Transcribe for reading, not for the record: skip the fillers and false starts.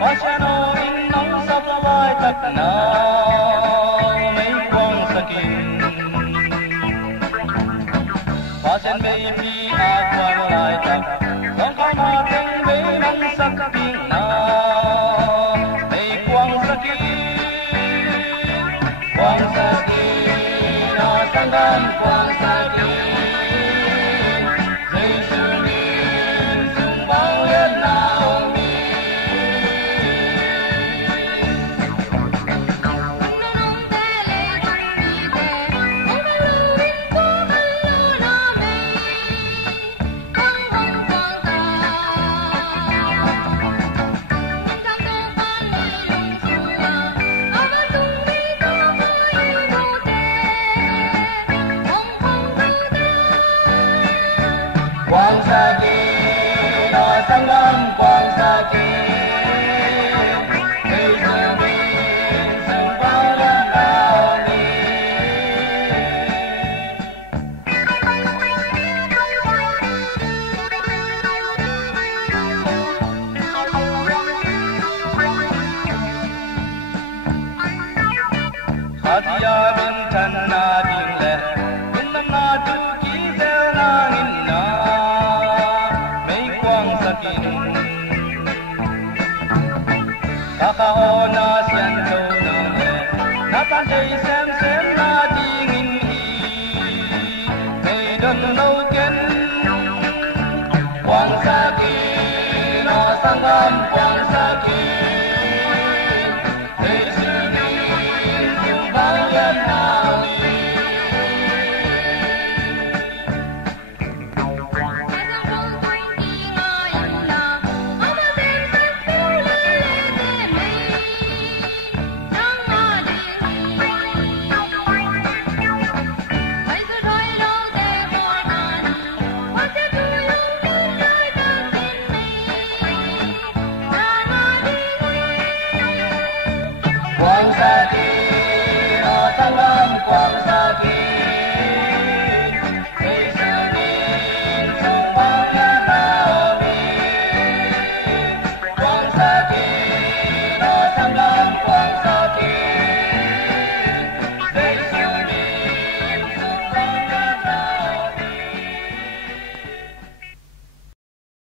hoa sen ô in nắng sắp vai tắt nào mấy quang sakin hoa sen mấy phi a quang lại tắt không có mà tiếng mấy nắng sắc tiếng nào mấy quang sakin nó sang gan quang sakin quang sakin nó sang gan quang sakin cây diệu bình sương vang lên nào đi hatiya bin chan na ding le bin nam na tu ki zel na ngin na kakao na siyan châu na le na tan jay